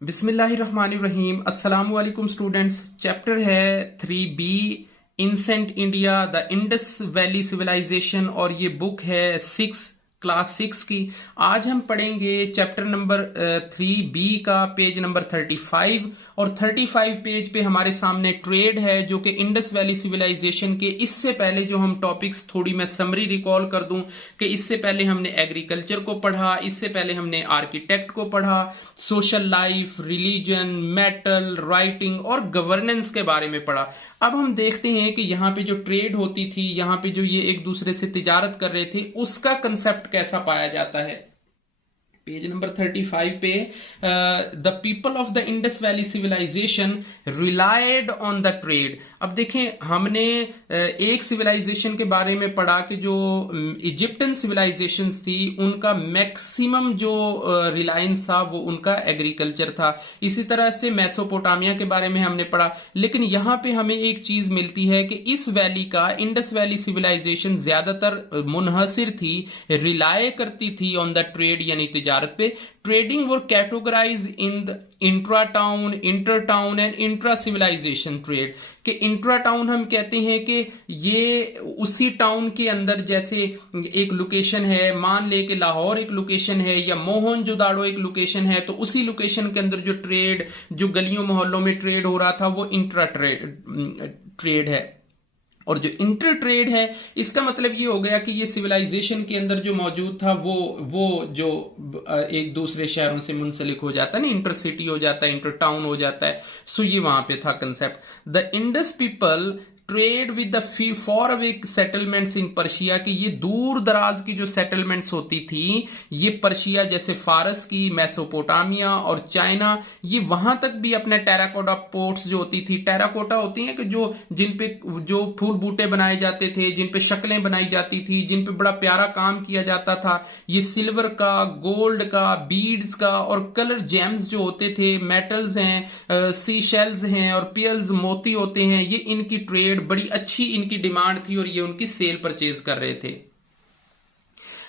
बिस्मिल्लाहिर्रहमानिर्रहीम। अस्सलाम वालेकुम स्टूडेंट्स। चैप्टर है 3B ancient India the Indus valley civilisation और ये बुक है क्लास 6 की। आज हम पढ़ेंगे चैप्टर नंबर 3B का पेज नंबर 35 और 35 पेज पे हमारे सामने ट्रेड है जो कि इंडस वैली सिविलाइजेशन के इससे पहले जो हम टॉपिक्स थोड़ी मैं समरी रिकॉल कर दूं कि इससे पहले हमने एग्रीकल्चर को पढ़ा, इससे पहले हमने आर्किटेक्ट को पढ़ा, social life, religion, metal, writing और गवर्नेंस के बारे में पढ़ा। अब हम देखते हैं कि यहाँ पे जो ट्रेड होती थी, यहाँ पे जो ये एक दूसरे से तिजारत कर रहे थे, उसका कंसेप्ट कैसा पाया जाता है। पेज नंबर 35 पे the people of the Indus valley civilization relied on the trade. अब देखें, हमने एक सिविलाइजेशन के बारे में पढ़ा कि जो इजिप्टियन सिविलाइजेशन थी उनका मैक्सिमम जो रिलायंस था वो उनका एग्रीकल्चर था। इसी तरह से मेसोपोटामिया के बारे में हमने पढ़ा। लेकिन यहां पे हमें एक चीज मिलती है कि इस वैली का इंडस वैली सिविलाइजेशन ज्यादातर मुनहसिर थी, रिलाय करती थी ऑन द ट्रेड यानी तिजारत पे। Trading were categorize in the intra town, inter town and intra civilization trade. कि इंट्रा टाउन हम कहते हैं कि ये उसी टाउन के अंदर, जैसे एक लोकेशन है, मान ले कि लाहौर एक लोकेशन है या मोहनजोदाड़ो एक लोकेशन है, तो उसी लोकेशन के अंदर जो ट्रेड, जो गलियों मोहल्लों में ट्रेड हो रहा था वो इंट्रा ट्रेड है। और जो इंटर ट्रेड है इसका मतलब ये हो गया कि ये सिविलाइजेशन के अंदर जो मौजूद था वो जो एक दूसरे शहरों से मुंसलिक हो जाता है ना, इंटर सिटी हो जाता है, इंटर टाउन हो जाता है। सो ये वहां पे था concept. The Indus people trade with the for away settlements in Persia. की ये दूर दराज की जो सेटलमेंट्स होती थी, ये पर्शिया जैसे फारस की, मेसोपोटामिया और चाइना, ये वहां तक भी अपने टेराकोटा पोर्ट्स जो होती थी, टेराकोटा होती हैं कि जो जिन पे जो फूल बूटे बनाए जाते थे, जिन पे शक्लें बनाई जाती थी, जिन पे बड़ा प्यारा काम किया जाता था, ये सिल्वर का, गोल्ड का, बीड्स का और कलर जेम्स जो होते थे, मेटल्स हैं, सी शेल्स हैं और पियल्स मोती होते हैं, ये इनकी ट्रेड बड़ी अच्छी इनकी डिमांड थी और ये उनकी सेल परचेज कर रहे थे।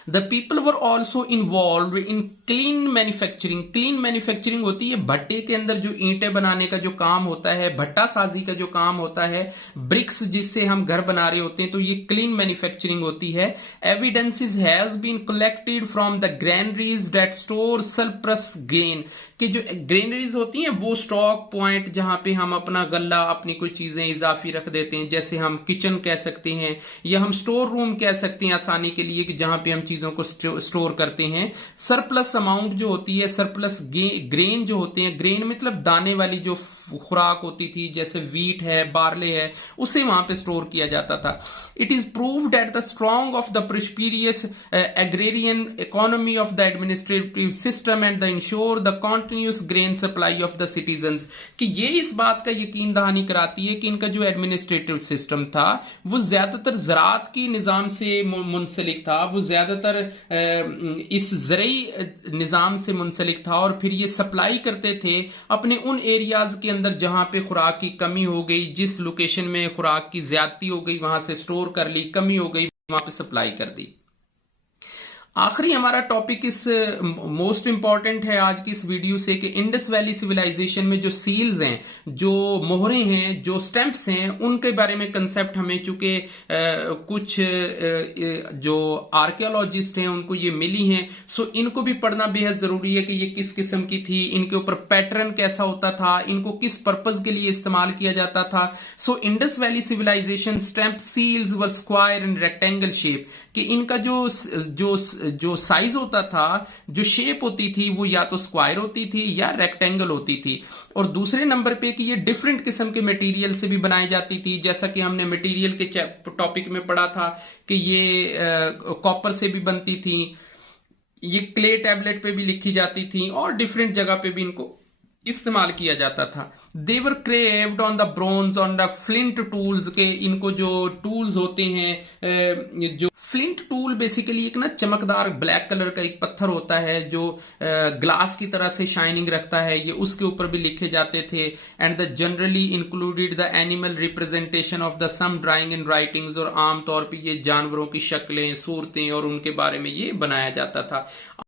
The people were also involved in clean manufacturing। Clean manufacturing होती है भट्टे के अंदर जो ईंटें बनाने का जो काम होता है, भट्टा साजी का जो काम होता है, ब्रिक्स जिससे हम घर बना रहे होते हैं, तो ये क्लीन मैन्युफैक्चरिंग होती है। Evidences has been collected from the granaries that store surplus grain. कि जो ग्रेनरीज होती हैं वो स्टॉक पॉइंट जहां पे हम अपना गल्ला, अपनी कोई चीजें इजाफी रख देते हैं, जैसे हम किचन कह सकते हैं या हम स्टोर रूम कह सकते हैं आसानी के लिए, कि जहां पे हम चीजों को स्टोर करते हैं। सरप्लस अमाउंट जो होती है, सरप्लस ग्रेन जो होते हैं, ग्रेन मतलब दाने वाली जो खुराक होती थी, जैसे वीट है, बार्ले है, उसे वहां पे स्टोर किया जाता था। It is proved at the strong of the prosperous agrarian economy of the administrative system and the insure the continuous grain supply of the citizens. कि ये इस बात का यकीन दहानी कराती है कि इनका जो एडमिनिस्ट्रेटिव सिस्टम था वो ज्यादातर ज़राअत की निजाम से मुंसलिक था, वो ज्यादातर इस ज़रई निजाम से मुंसलिक था और फिर ये सप्लाई करते थे अपने उन एरियाज के अंदर जहां पे खुराक की कमी हो गई, जिस लोकेशन में खुराक की ज्यादती हो गई वहां से स्टोर कर ली, कमी हो गई वहां पे सप्लाई कर दी। आखिरी हमारा टॉपिक इस मोस्ट इंपॉर्टेंट है आज की इस वीडियो से कि इंडस वैली सिविलाइजेशन में जो सील्स हैं, जो मोहरें हैं, जो स्टैंप्स हैं, उनके बारे में कंसेप्ट हमें चूंकि कुछ जो आर्कियोलॉजिस्ट हैं उनको ये मिली हैं, सो इनको भी पढ़ना बेहद जरूरी है कि ये किस किस्म की थी, इनके ऊपर पैटर्न कैसा होता था, इनको किस पर्पज के लिए इस्तेमाल किया जाता था। So Indus valley civilisation stamp seals were square and rectangle shape. कि इनका जो साइज होता था, जो शेप होती थी, वो या तो स्क्वायर होती थी या रेक्टेंगल होती थी। और दूसरे नंबर पे कि ये डिफरेंट किस्म के मटेरियल से भी बनाई जाती थी, जैसा कि हमने मटेरियल के टॉपिक में पढ़ा था कि ये कॉपर से भी बनती थी, ये क्ले टैबलेट पे भी लिखी जाती थी और डिफरेंट जगह पे भी इनको इस्तेमाल किया जाता था। They were carved on the bronze on the flint tools. के इनको जो टूल्स होते हैं, जो फ्लिंट टूल बेसिकली एक ना चमकदार ब्लैक कलर का एक पत्थर होता है जो ग्लास की तरह से शाइनिंग रखता है, ये उसके ऊपर भी लिखे जाते थे। And the generally included the animal representation of the some drawing and writings. और आमतौर पर ये जानवरों की शक्लें, सूरतें और उनके बारे में ये बनाया जाता था।